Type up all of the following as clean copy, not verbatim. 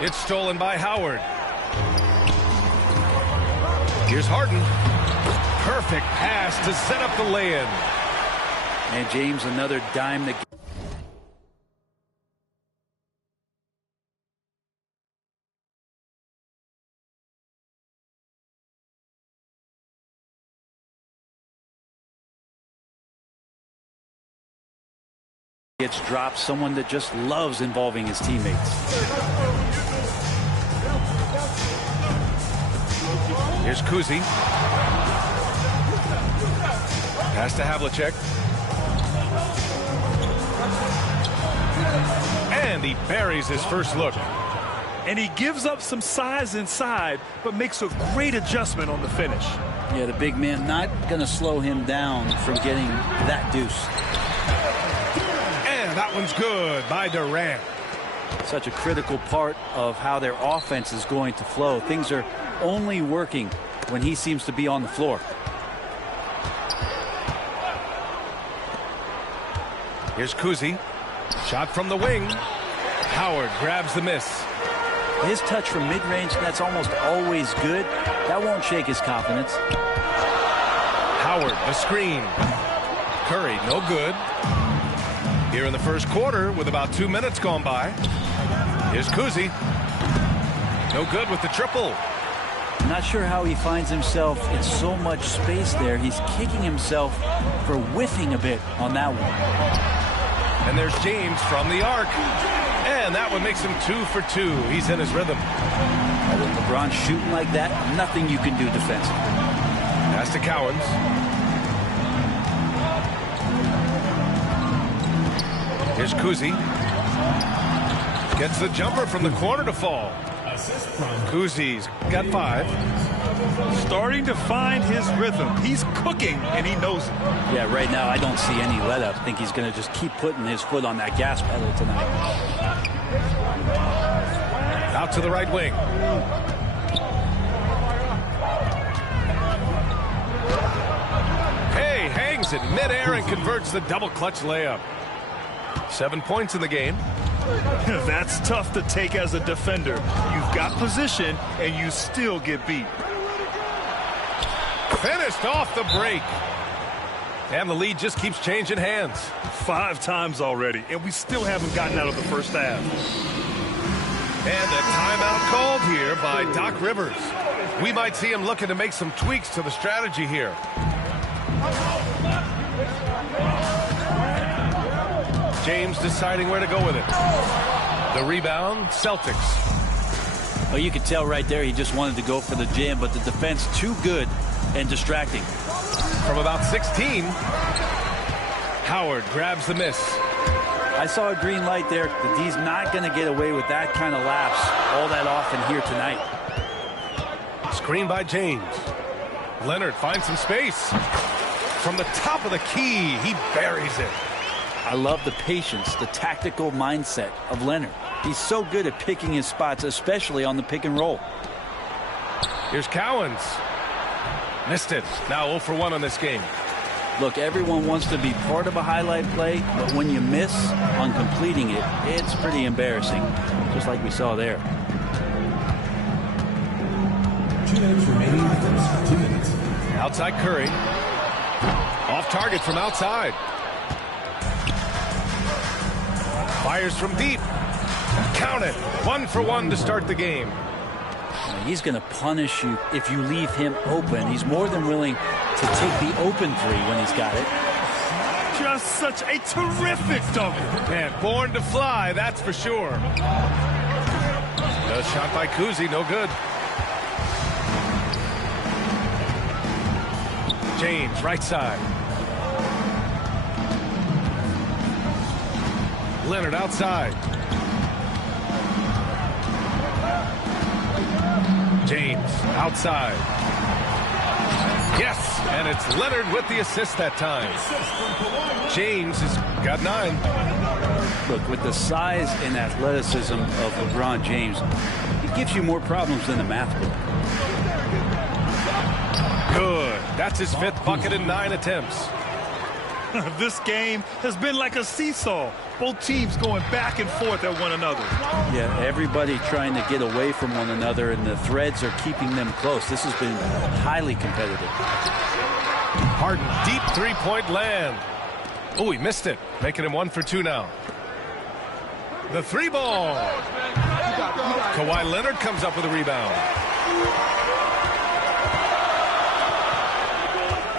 It's stolen by Howard. Here's Harden. Perfect pass to set up the lay-in. And James, another dime that gets dropped. Someone that just loves involving his teammates. Here's Kuzi. Pass to Havlicek. And he buries his first look. And he gives up some size inside, but makes a great adjustment on the finish. Yeah, the big man not going to slow him down from getting that deuce. And that one's good by Durant. Such a critical part of how their offense is going to flow. Things are only working when he seems to be on the floor. Here's Kuzi. Shot from the wing. Howard grabs the miss. His touch from mid-range, that's almost always good. That won't shake his confidence. Howard, the screen. Curry, no good. Here in the first quarter with about 2 minutes gone by. Here's Kuzi. No good with the triple. Not sure how he finds himself in so much space there. He's kicking himself for whiffing a bit on that one. And there's James from the arc. And that one makes him 2 for 2. He's in his rhythm. With LeBron shooting like that, nothing you can do defensively. Pass to Cowens. Here's Kuzi. Gets the jumper from the corner to fall. Kuzi's got 5. Starting to find his rhythm. He's cooking, and he knows it. Yeah, right now I don't see any let-up. I think he's going to just keep putting his foot on that gas pedal tonight. Out to the right wing. Hey, hangs it midair and converts the double clutch layup. 7 points in the game. That's tough to take as a defender. You've got position, and you still get beat. Finished off the break. And the lead just keeps changing hands. 5 times already, and we still haven't gotten out of the first half. And a timeout called here by Doc Rivers. We might see him looking to make some tweaks to the strategy here. James deciding where to go with it. The rebound, Celtics. Well, you could tell right there he just wanted to go for the jam, but the defense too good and distracting. From about 16, Howard grabs the miss. I saw a green light there. The D's not going to get away with that kind of lapse all that often here tonight. Screen by James. Leonard finds some space. From the top of the key, he buries it. I love the patience, the tactical mindset of Leonard. He's so good at picking his spots, especially on the pick and roll. Here's Cowens. Missed it. Now 0 for 1 on this game. Look, everyone wants to be part of a highlight play, but when you miss on completing it, it's pretty embarrassing, just like we saw there. 2 minutes remaining in the first 2 minutes. Outside Curry. Off target from outside. Fires from deep. Count it. 1 for 1 to start the game. He's going to punish you if you leave him open. He's more than willing to take the open three when he's got it. Just such a terrific dunker. Man, born to fly, that's for sure. The shot by Kuzi, no good. James, right side. Leonard outside. James outside. Yes, and it's Leonard with the assist that time. James has got 9. Look, with the size and athleticism of LeBron James, he gives you more problems than the math book. Good. That's his 5th bucket in 9 attempts. This game has been like a seesaw. Both teams going back and forth at one another. Yeah, everybody trying to get away from one another, and the threads are keeping them close. This has been highly competitive. Harden, deep three-point land. Oh, he missed it, making him 1 for 2 now. The three ball. Kawhi Leonard comes up with a rebound.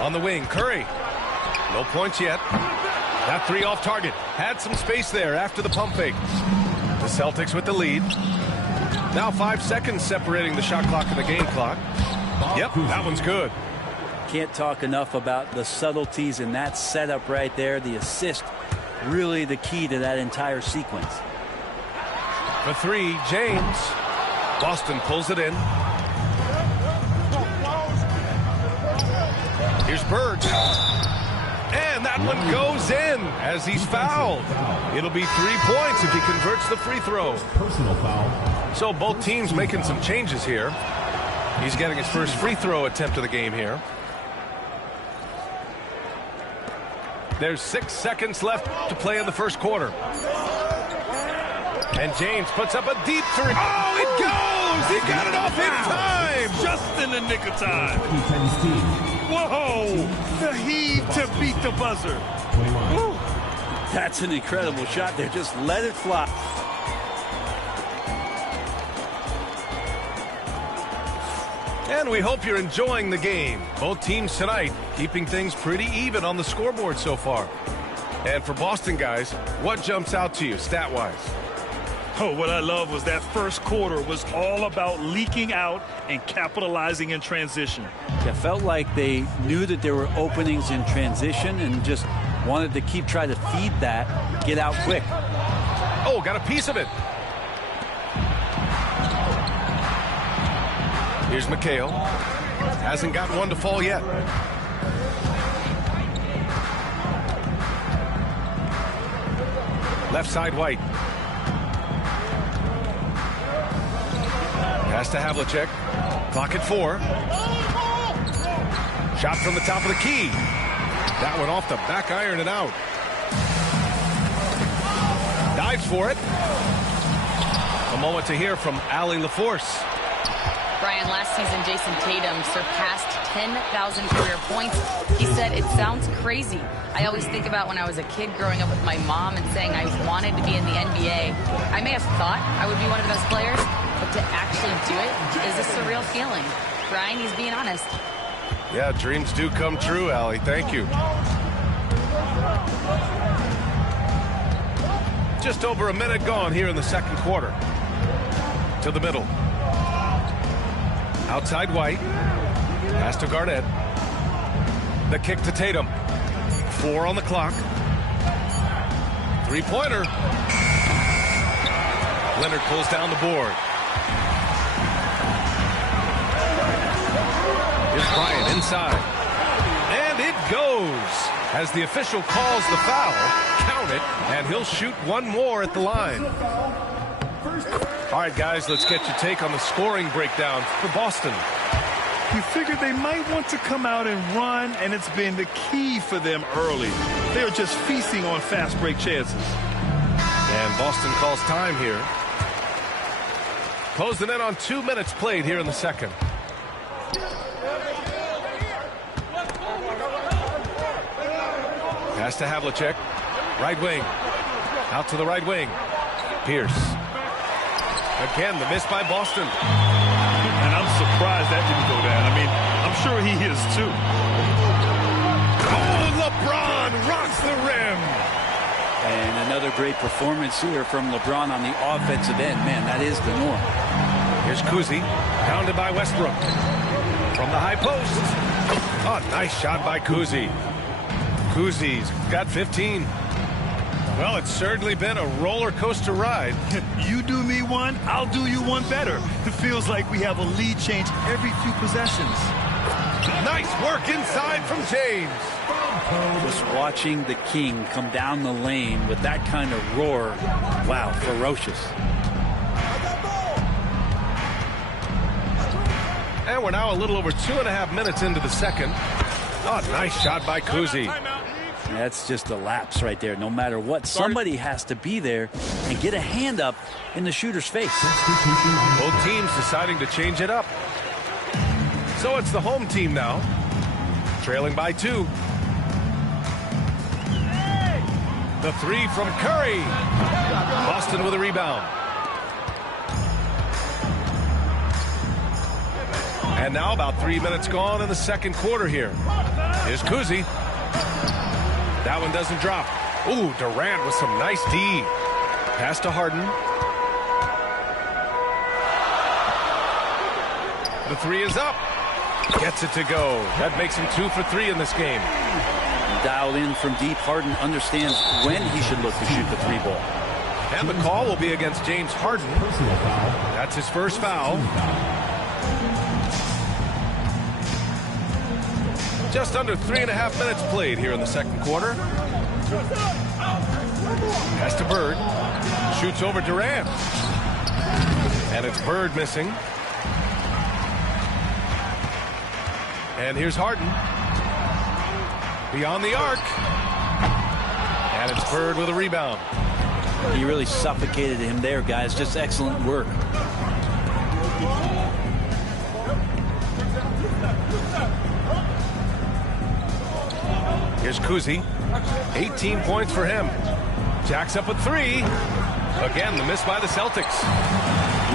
On the wing, Curry. No points yet. That three off target. Had some space there after the pump fake. The Celtics with the lead. Now 5 seconds separating the shot clock and the game clock. Yep, that one's good. Can't talk enough about the subtleties in that setup right there. The assist, really the key to that entire sequence. For three, James. Boston pulls it in. Here's Bird. And that one goes in as he's fouled. It'll be 3 points if he converts the free throw. Personal foul. So both teams making some changes here. He's getting his first free throw attempt of the game here. There's 6 seconds left to play in the first quarter. And James puts up a deep three. Oh, it goes! He got it off in time! Just in the nick of time. Defense team. Whoa! The heave to beat the buzzer. 21. Woo. That's an incredible shot there. Just let it fly. And we hope you're enjoying the game. Both teams tonight keeping things pretty even on the scoreboard so far. And for Boston guys, what jumps out to you stat-wise? Oh, what I love was that first quarter was all about leaking out and capitalizing in transition. It felt like they knew that there were openings in transition and just wanted to keep trying to feed that, get out quick. Oh, got a piece of it. Here's McHale. Hasn't got one to fall yet. Left side, White. Pass to Havlicek. Clock at 4. Shot from the top of the key. That one off the back iron and out. Dives for it. A moment to hear from Allie LaForce. Brian, last season, Jason Tatum surpassed 10,000 career points. He said, it sounds crazy. I always think about when I was a kid growing up with my mom and saying I wanted to be in the NBA. I may have thought I would be one of the best players, but to actually do it is a surreal feeling. Brian, he's being honest. Yeah, dreams do come true, Allie. Thank you. Just over a minute gone here in the second quarter. To the middle. Outside White. Pass to Garnett. The kick to Tatum. 4 on the clock. Three-pointer. Leonard pulls down the board. Here's Bryant inside. And it goes. As the official calls the foul, count it, and he'll shoot one more at the line. All right, guys, let's get your take on the scoring breakdown for Boston. You figured they might want to come out and run, and it's been the key for them early. They're just feasting on fast break chances. And Boston calls time here. Closing in on 2 minutes played here in the second. Pass to Havlicek. Right wing. Out to the right wing. Pierce. Again, the miss by Boston. And I'm surprised that didn't go down. I mean, I'm sure he is too. Oh, LeBron rocks the rim. And another great performance here from LeBron on the offensive end. Man, that is the norm. Here's Kuzi, pounded by Westbrook. From the high post. Oh, nice shot by Kuzi. Kuzi's got 15. Well, it's certainly been a roller coaster ride. You do me one, I'll do you one better. It feels like we have a lead change every few possessions. Nice work inside from James. Just watching the King come down the lane with that kind of roar. Wow, ferocious. And we're now a little over 2.5 minutes into the second. Oh, nice shot by Kuzi. That's just a lapse right there. No matter what, somebody has to be there and get a hand up in the shooter's face. Both teams deciding to change it up. So it's the home team now, trailing by 2. The 3 from Curry. Boston with a rebound. And now about 3 minutes gone in the second quarter here. Here's Kuzi. That one doesn't drop. Ooh, Durant with some nice D. Pass to Harden. The 3 is up. Gets it to go. That makes him 2 for 3 in this game. Dialed in from deep. Harden understands when he should look to shoot the 3 ball. And the call will be against James Harden. That's his first foul. Just under 3.5 minutes played here in the second quarter. Pass to Bird. Shoots over Durant. And it's Bird missing. And here's Harden. Beyond the arc. And it's Bird with a rebound. He really suffocated him there, guys. Just excellent work. Here's Kuzi. 18 points for him. Jacks up at 3. Again, the miss by the Celtics.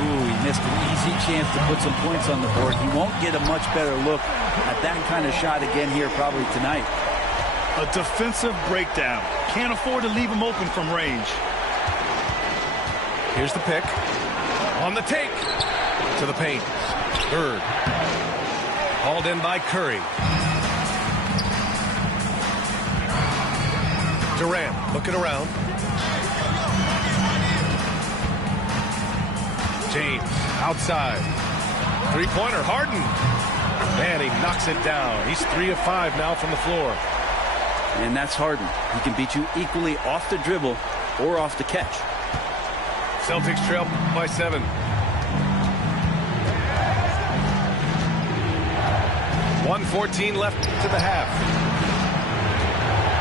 Ooh, he missed an easy chance to put some points on the board. He won't get a much better look at that kind of shot again here probably tonight. A defensive breakdown. Can't afford to leave him open from range. Here's the pick. On the take. To the paint. Bird. Hauled in by Curry. Durant looking around. James outside. Three-pointer, Harden. Man, he knocks it down. He's 3 of 5 now from the floor. And that's Harden. He can beat you equally off the dribble or off the catch. Celtics trail by 7. .114 left to the half.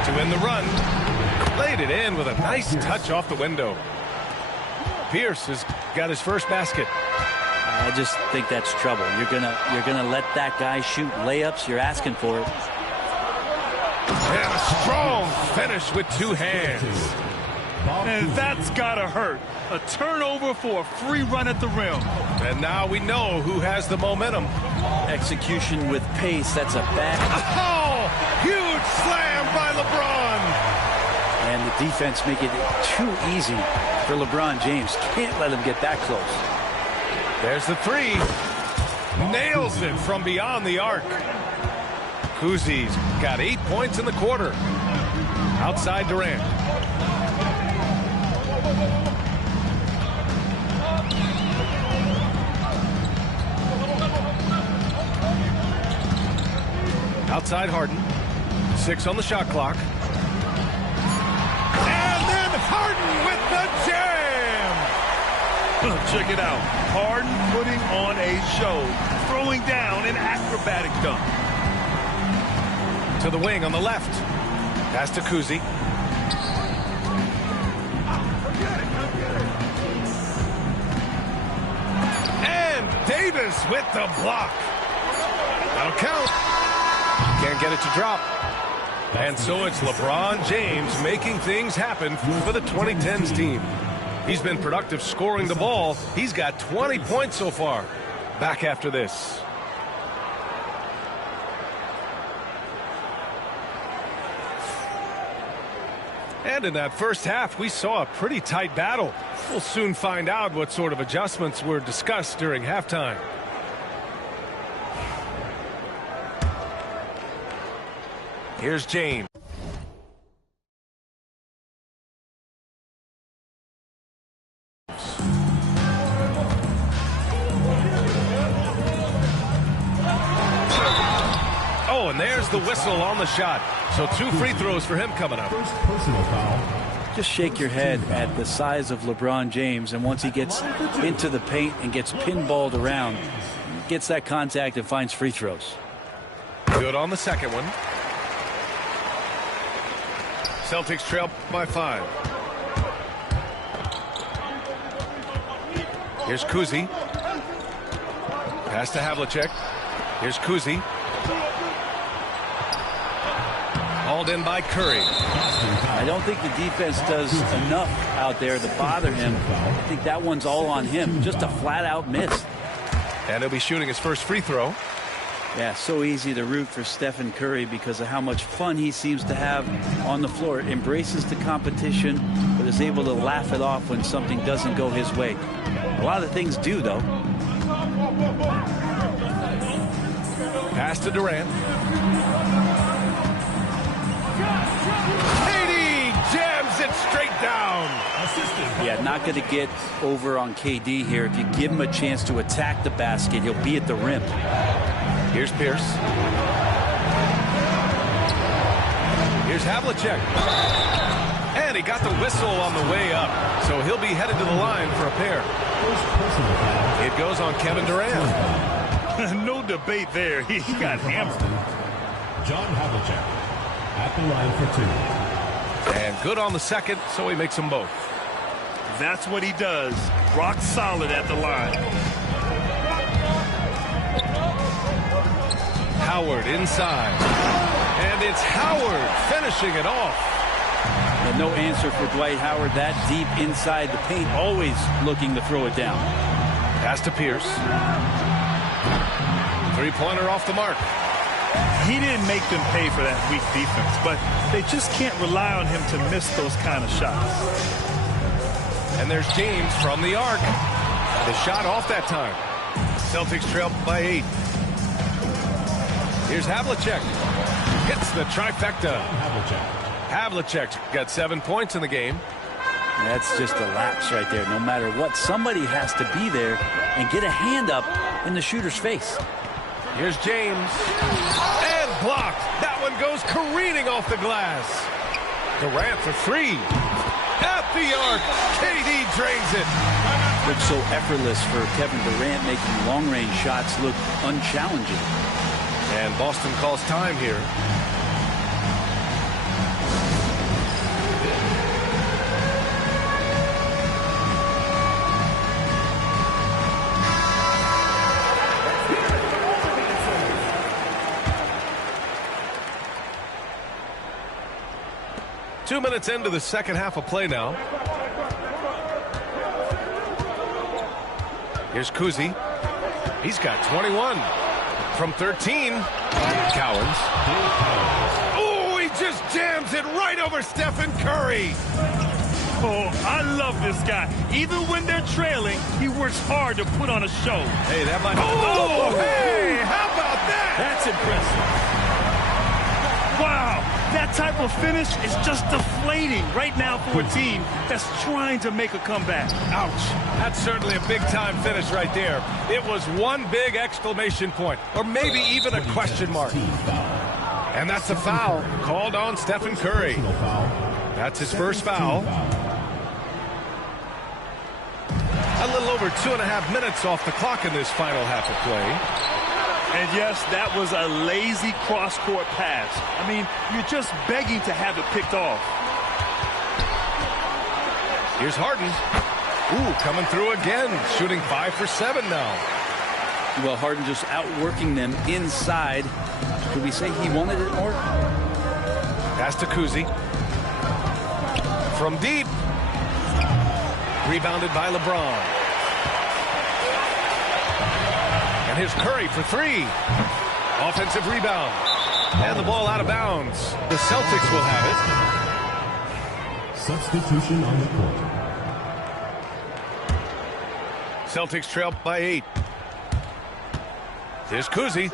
To win the run. Laid it in with a nice touch off the window. Pierce has got his first basket. I just think that's trouble. You're gonna let that guy shoot layups. You're asking for it. And a strong finish with 2 hands. And that's gotta hurt. A turnover for a free run at the rim. And now we know who has the momentum. Execution with pace. That's a bad. Oh, huge slam by LeBron. And the defense make it too easy for LeBron James. Can't let him get that close. There's the 3. Nails it from beyond the arc. Kuzi's got 8 points in the quarter. Outside Durant. Outside Harden. 6 on the shot clock. And then Harden with the jam! Check it out. Harden putting on a show. Throwing down an acrobatic dunk. To the wing on the left. Pass to Kuzi. And Davis with the block. That'll count. Can't get it to drop. And so it's LeBron James making things happen for the 2010s team. He's been productive scoring the ball. He's got 20 points so far. Back after this. And in that first half, we saw a pretty tight battle. We'll soon find out what sort of adjustments were discussed during halftime. Here's James. Oh, and there's the whistle on the shot. So 2 free throws for him coming up. First personal foul. Just shake your head at the size of LeBron James, and once he gets into the paint and gets pinballed around, gets that contact and finds free throws. Good on the second one. Celtics trail by 5. Here's Kuzi. Pass to Havlicek. Here's Kuzi. Hauled in by Curry. I don't think the defense does enough out there to bother him. I think that one's all on him. Just a flat-out miss. And he'll be shooting his first free throw. Yeah, so easy to root for Stephen Curry because of how much fun he seems to have on the floor. Embraces the competition, but is able to laugh it off when something doesn't go his way. A lot of things do, though. Pass to Durant. KD jams it straight down. Yeah, not going to get over on KD here. If you give him a chance to attack the basket, he'll be at the rim. Here's Pierce. Here's Havlicek. And he got the whistle on the way up. So he'll be headed to the line for a pair. It goes on Kevin Durant. No debate there. He got hammered. John Havlicek at the line for 2. And good on the second, so he makes them both. That's what he does. Rock solid at the line. Howard inside. And it's Howard finishing it off. And no answer for Dwight Howard that deep inside the paint, always looking to throw it down. Pass to Pierce. Three-pointer off the mark. He didn't make them pay for that weak defense, but they just can't rely on him to miss those kind of shots. And there's James from the arc. The shot off that time. Celtics trail by 8. Here's Havlicek. Hits the trifecta. Havlicek's got 7 points in the game. That's just a lapse right there. No matter what, somebody has to be there and get a hand up in the shooter's face. Here's James. And blocked. That one goes careening off the glass. Durant for 3. At the arc. KD drains it. Looks so effortless for Kevin Durant, making long-range shots look unchallenging. And Boston calls time here. Two minutes into the second half of play now. Here's Kuzi. He's got 21. From 13, Cowens. Oh, he just jams it right over Stephen Curry. Oh, I love this guy. Even when they're trailing, he works hard to put on a show. Hey, that might... Oh, hey, how about that? That's impressive. Wow, that type of finish is just deflating right now for a team that's trying to make a comeback. Ouch. That's certainly a big-time finish right there. It was one big exclamation point, or maybe even a question mark. And that's a foul called on Stephen Curry. That's his first foul. A little over 2.5 minutes off the clock in this final half of play. And yes, that was a lazy cross-court pass. I mean, you're just begging to have it picked off. Here's Harden. Ooh, coming through again. Shooting 5 for 7 now. Well, Harden just outworking them inside. Could we say he wanted it more? Pass to Kuzi. From deep. Rebounded by LeBron. And here's Curry for 3. Offensive rebound. And the ball out of bounds. The Celtics will have it. Substitution on the court. Celtics trail by 8. Here's Kuzi.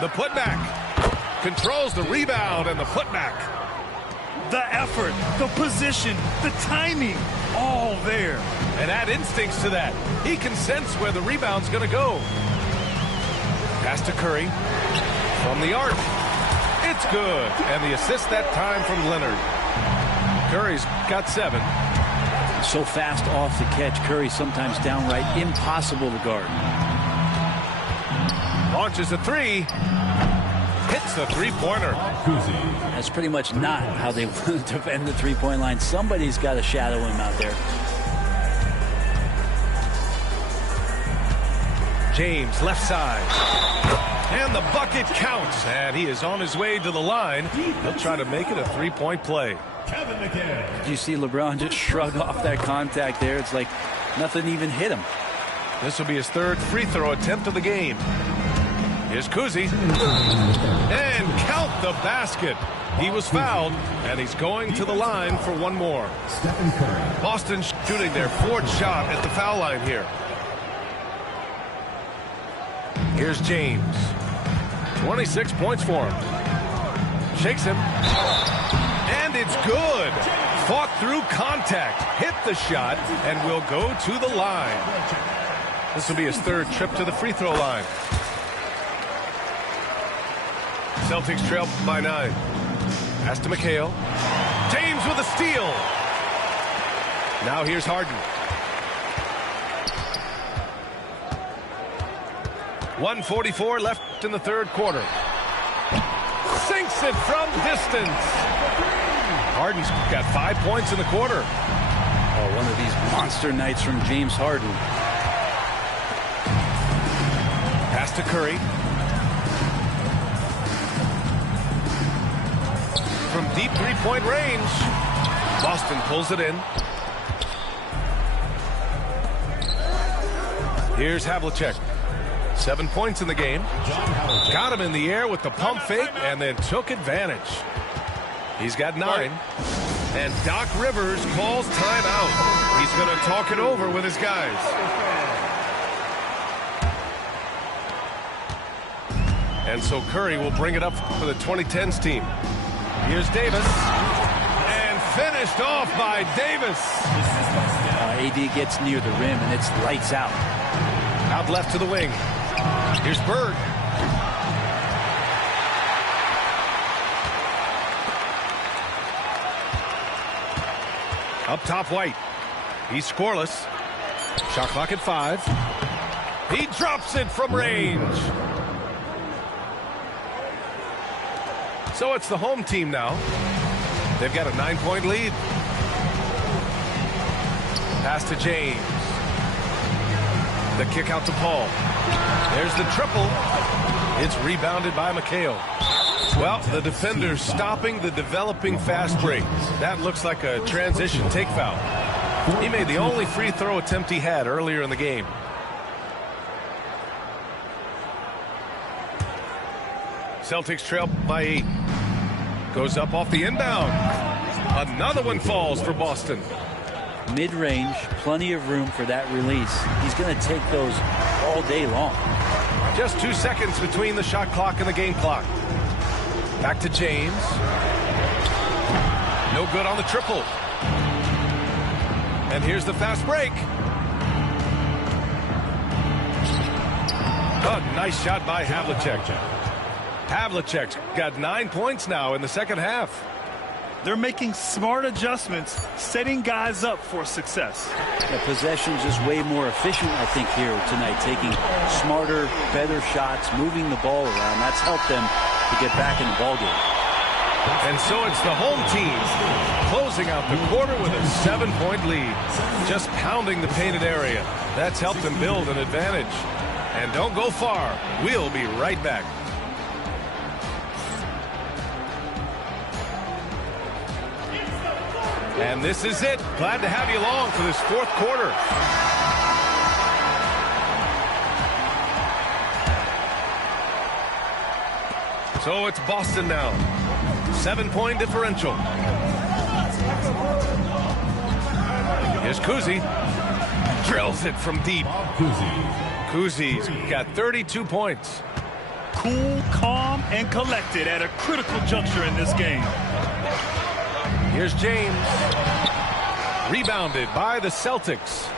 The putback. Controls the rebound and the putback. The effort, the position, the timing, all there. And add instincts to that. He can sense where the rebound's going to go. Pass to Curry. From the arc. It's good. And the assist that time from Leonard. Curry's got 7. So fast off the catch. Curry sometimes downright impossible to guard. Launches a 3. hits the three-pointer. That's pretty much not how they want to defend the three-point line. Somebody's got to shadow him out there. James, left side. And the bucket counts. And he is on his way to the line. He'll try to make it a three-point play. Did you see LeBron just shrug off that contact there? It's like nothing even hit him. This will be his third free throw attempt of the game. Here's Kuzi. And count the basket. He was fouled, and he's going to the line for one more. Boston shooting their fourth shot at the foul line here. Here's James. 26 points for him. Shakes him. And it's good. Fought through contact. Hit the shot and will go to the line. This will be his third trip to the free throw line. Celtics trail by 9. Pass to McHale. James with a steal. Now here's Harden. 1:44 left in the third quarter. Sinks it from distance. Harden's got 5 points in the quarter. Oh, one of these monster nights from James Harden. Pass to Curry. From deep three-point range. Boston pulls it in. Here's Havlicek. 7 points in the game. Got him in the air with the pump fake and then took advantage. He's got 9. And Doc Rivers calls timeout. He's going to talk it over with his guys. And so Curry will bring it up for the 2010s team. Here's Davis. And finished off by Davis. AD gets near the rim and it's lights out. Out left to the wing. Here's Bird. Up top, White. He's scoreless. Shot clock at 5. He drops it from range. So it's the home team now. They've got a 9-point lead. Pass to James. The kick out to Paul. There's the triple. It's rebounded by McHale. Well, the defender's stopping the developing fast break. That looks like a transition take foul. He made the only free throw attempt he had earlier in the game. Celtics trail by 8. Goes up off the inbound. Another one falls for Boston. Mid-range, plenty of room for that release. He's going to take those all day long. Just 2 seconds between the shot clock and the game clock. Back to James. No good on the triple. And here's the fast break. Oh, nice shot by Havlicek. Havlicek's got 9 points now in the second half. They're making smart adjustments, setting guys up for success. The possession's just way more efficient, I think, here tonight. Taking smarter, better shots, moving the ball around. That's helped them to get back in the ballgame. And so it's the home team closing out the quarter with a 7-point lead. Just pounding the painted area. That's helped them build an advantage. And don't go far. We'll be right back. And this is it. Glad to have you along for this fourth quarter. So it's Boston now. 7-point differential. Here's Kuzi. Drills it from deep. Kuzi's got 32 points. Cool, calm, and collected at a critical juncture in this game. Here's James. Rebounded by the Celtics.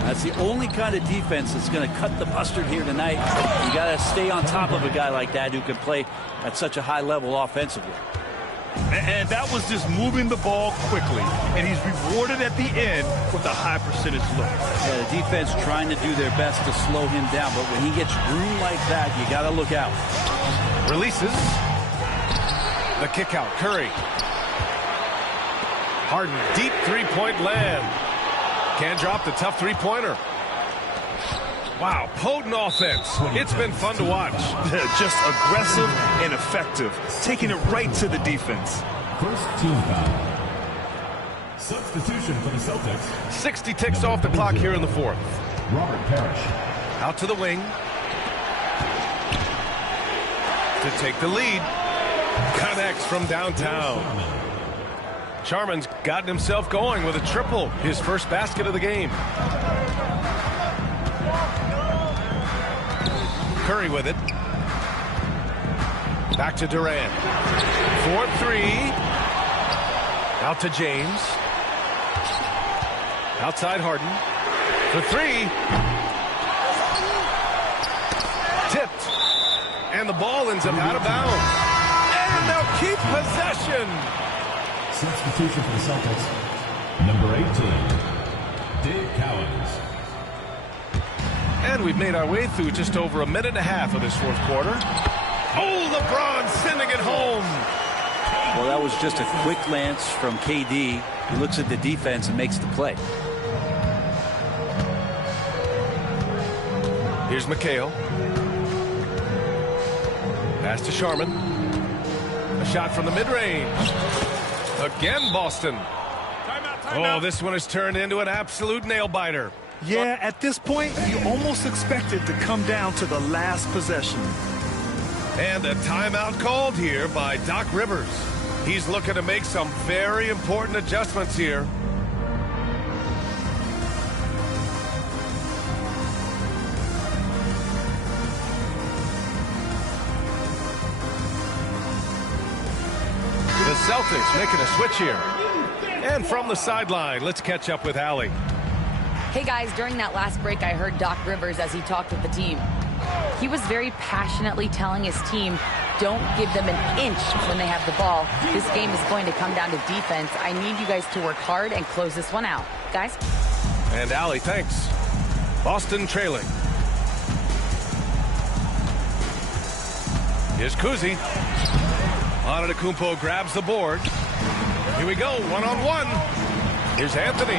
That's the only kind of defense that's going to cut the mustard here tonight. You got to stay on top of a guy like that who can play at such a high level offensively. And that was just moving the ball quickly. And he's rewarded at the end with a high percentage look. Yeah, the defense trying to do their best to slow him down. But when he gets room like that, you got to look out. Releases. The kick out. Curry. Harden, deep three-point land. Can't drop the tough three-pointer. Wow, potent offense. It's been fun to watch. Just aggressive and effective, taking it right to the defense. First team foul. Substitution for the Celtics. 60 ticks off the clock here in the fourth. Robert Parrish. Out to the wing. To take the lead. Connects from downtown. Charman's gotten himself going with a triple. His first basket of the game. Curry with it. Back to Durant. 4-3. Out to James. Outside Harden. For three. Tipped. And the ball ends up out of bounds. And they'll keep possession. Substitution for the Celtics. Number 18, Dave Cowens. And we've made our way through just over a minute and a half of this fourth quarter. Oh, LeBron sending it home. Well, that was just a quick glance from KD. He looks at the defense and makes the play. Here's McHale. Pass to Sharman. A shot from the mid-range. Again, Boston. Oh, this one has turned into an absolute nail-biter. Yeah, at this point, you almost expect it to come down to the last possession. And a timeout called here by Doc Rivers. He's looking to make some very important adjustments here. The Celtics making a switch here. And from the sideline, let's catch up with Allie. Hey guys, during that last break, I heard Doc Rivers as he talked with the team. He was very passionately telling his team, don't give them an inch when they have the ball. This game is going to come down to defense. I need you guys to work hard and close this one out. Guys? And Allie, thanks. Boston trailing. Here's Kuzi. Antetokounmpo grabs the board. Here we go, one-on-one. Here's Anthony.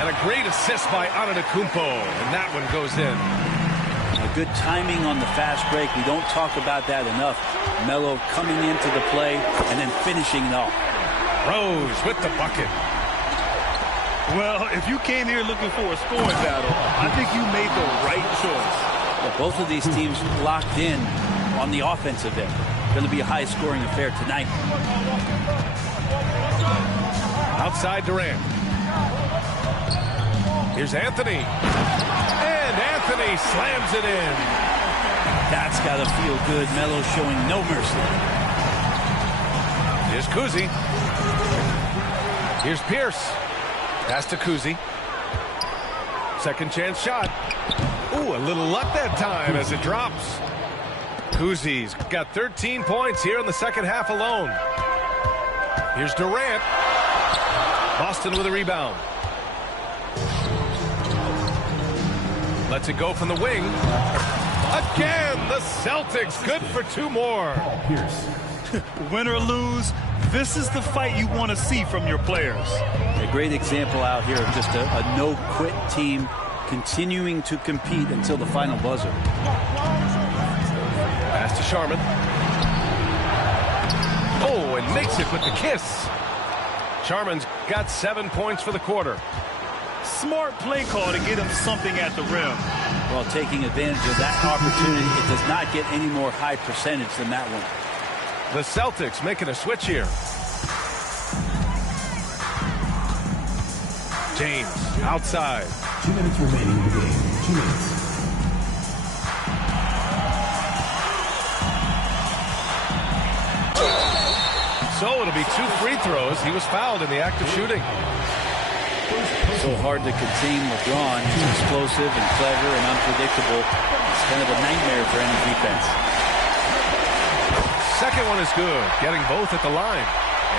And a great assist by Antetokounmpo. And that one goes in. A good timing on the fast break. We don't talk about that enough. Melo coming into the play and then finishing it off. Rose with the bucket. Well, if you came here looking for a scoring battle, I think you made the right choice. Well, both of these teams locked in on the offensive end. Going to be a high-scoring affair tonight. Outside Durant. Here's Anthony. And Anthony slams it in. That's got to feel good. Melo showing no mercy. Here's Kuzi. Here's Pierce. Pass to Kuzi. Second chance shot. Ooh, a little luck that time as it drops. Kuzi's got 13 points here in the second half alone. Here's Durant. Boston with a rebound. Lets it go from the wing. Again, the Celtics good for two more. Pierce. Win or lose, this is the fight you want to see from your players. A great example out here of just a no-quit team continuing to compete until the final buzzer. Pass to Sharman. Oh, and makes it with the kiss. Sharman's got 7 points for the quarter. Smart play call to get him something at the rim. Well, taking advantage of that opportunity, it does not get any more high percentage than that one. The Celtics making a switch here. James outside. 2 minutes remaining in the game. 2 minutes. So it'll be 2 free throws. He was fouled in the act of shooting. So hard to contain LeBron. He's explosive and clever and unpredictable. It's kind of a nightmare for any defense. Second one is good. Getting both at the line.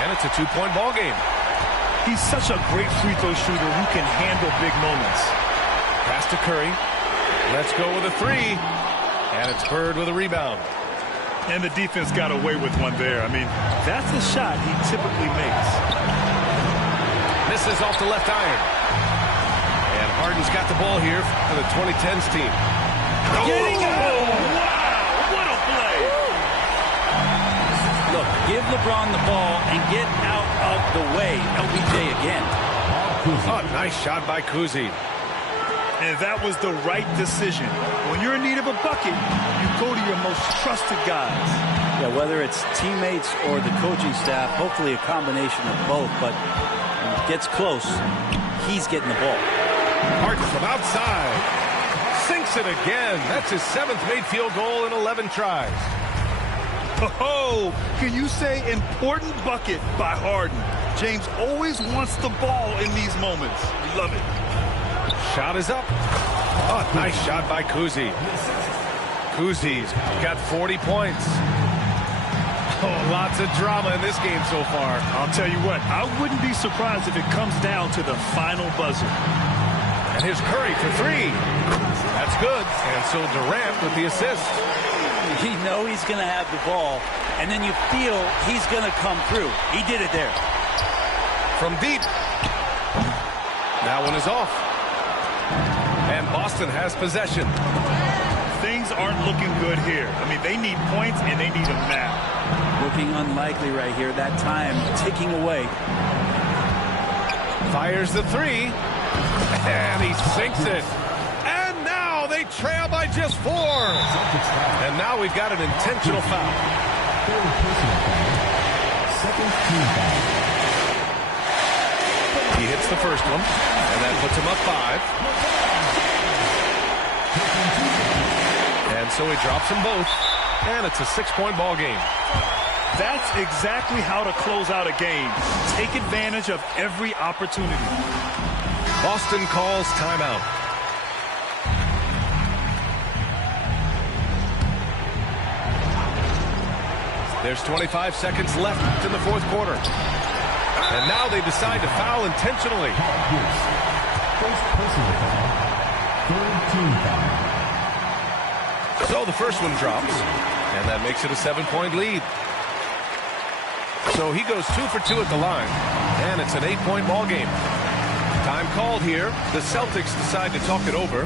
And it's a 2-point ball game. He's such a great free throw shooter who can handle big moments. Pass to Curry. Let's go with a 3. And it's Bird with a rebound. And the defense got away with one there. I mean, that's a shot he typically makes. Misses off the left iron. And Harden's got the ball here for the 2010s team. Getting out! Wow! What a play! Look, give LeBron the ball and get out of the way. LBJ again. Oh, nice shot by Kuzi. And that was the right decision. When you're in need of a bucket, you go to your most trusted guys. Yeah, whether it's teammates or the coaching staff, hopefully a combination of both, but when it gets close, he's getting the ball. Harden from outside. Sinks it again. That's his 7th made field goal in 11 tries. Oh, can you say important bucket by Harden? James always wants the ball in these moments. We love it. Shot is up. Oh, nice shot by Kuzi. Kuzi's got 40 points. Oh, lots of drama in this game so far. I'll tell you what, I wouldn't be surprised if it comes down to the final buzzer. And here's Curry for 3. That's good. And so Durant with the assist. You know he's going to have the ball, and then you feel he's going to come through. He did it there. From deep. That one is off. And Boston has possession. Things aren't looking good here. I mean, they need points, and they need them now. Looking unlikely right here. That time ticking away. Fires the 3. And he sinks it. And now they trail by just 4. And now we've got an intentional foul. He hits the first one, and that puts him up 5. And so he drops them both, and it's a 6-point ball game. That's exactly how to close out a game. Take advantage of every opportunity. Boston calls timeout. There's 25 seconds left in the 4th quarter. And now they decide to foul intentionally. First personal foul. 3rd team foul. So the first one drops, and that makes it a 7-point lead. So he goes 2 for 2 at the line, and it's an 8-point ball game. Time called here. The Celtics decide to talk it over.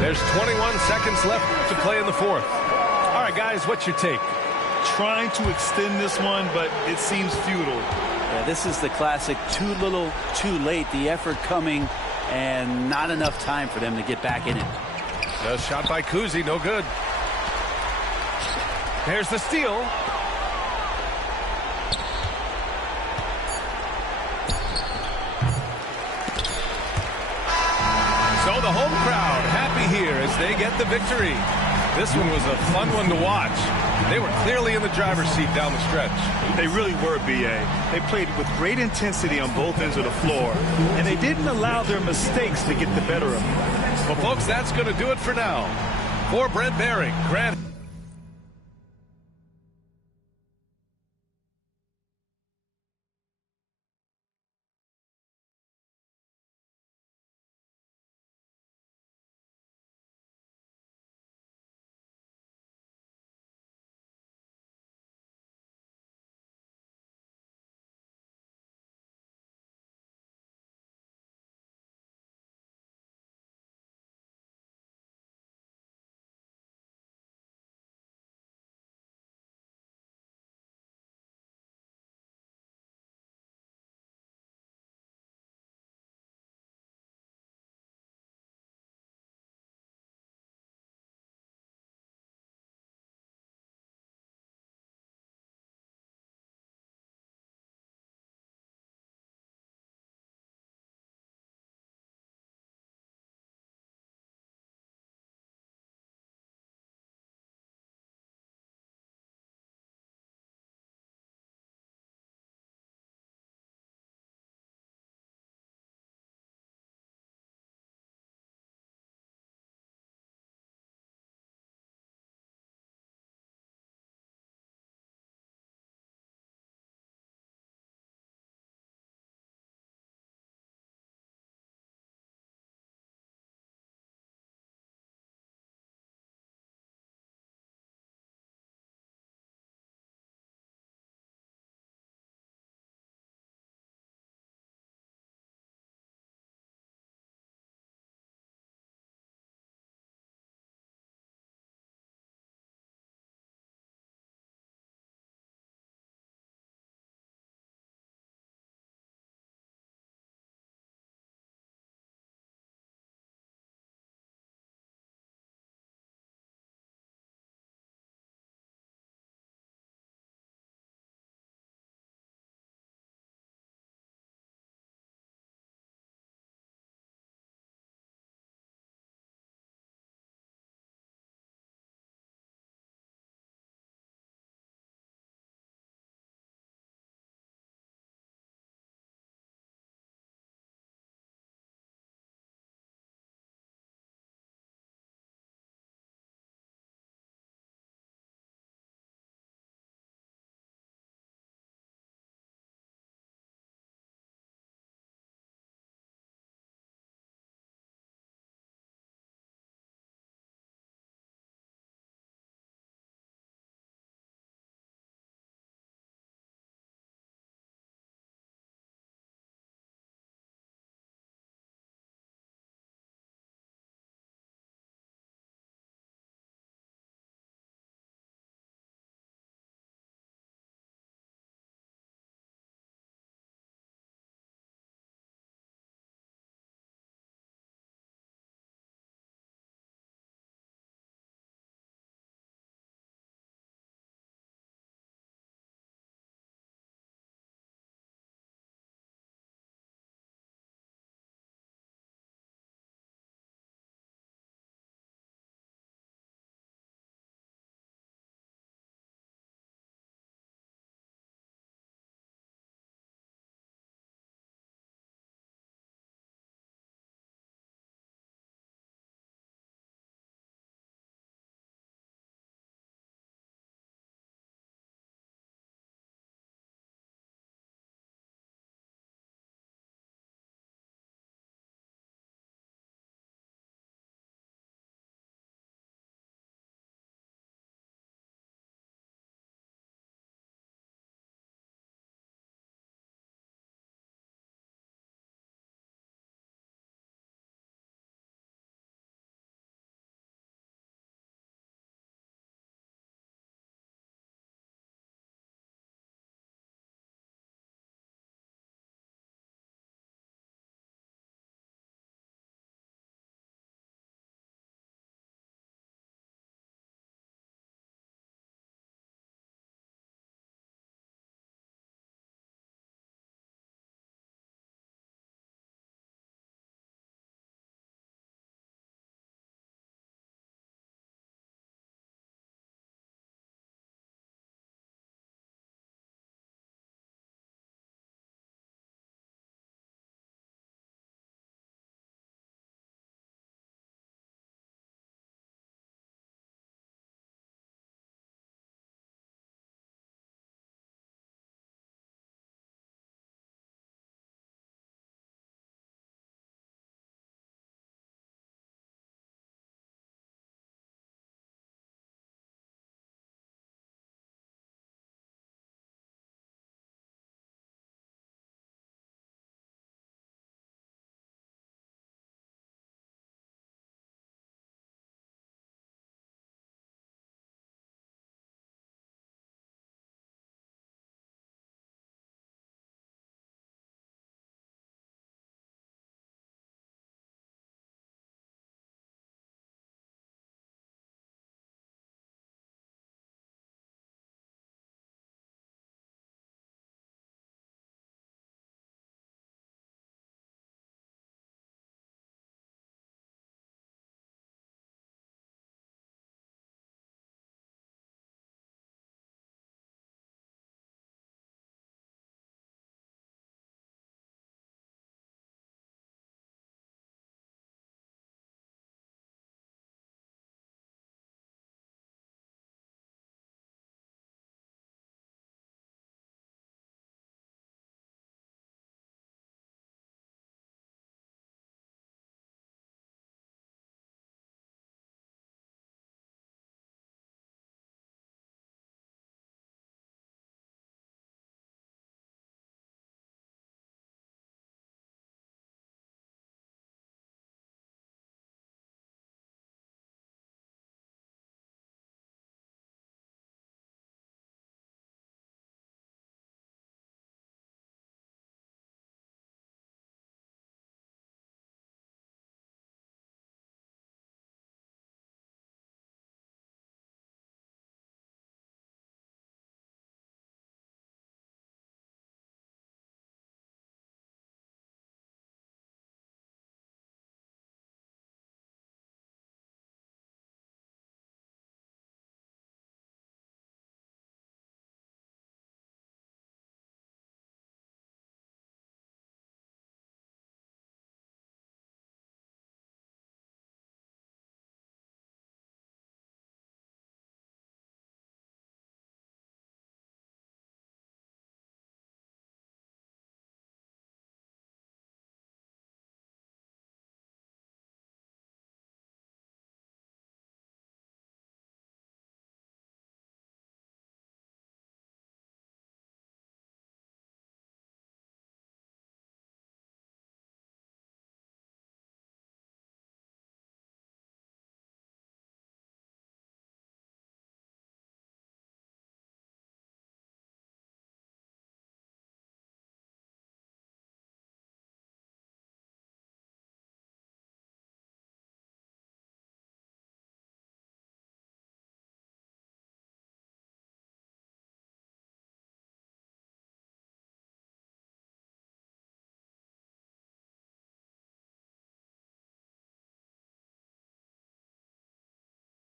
There's 21 seconds left to play in the 4th. All right, guys, what's your take? Trying to extend this one, but it seems futile. Yeah, this is the classic too little, too late. The effort coming, and not enough time for them to get back in it. The shot by Kuzi, no good. There's the steal. So the home crowd happy here as they get the victory. This one was a fun one to watch. They were clearly in the driver's seat down the stretch. They really were, B.A. They played with great intensity on both ends of the floor, and they didn't allow their mistakes to get the better of them. Well, folks, that's going to do it for now. For Brent Behring, Grant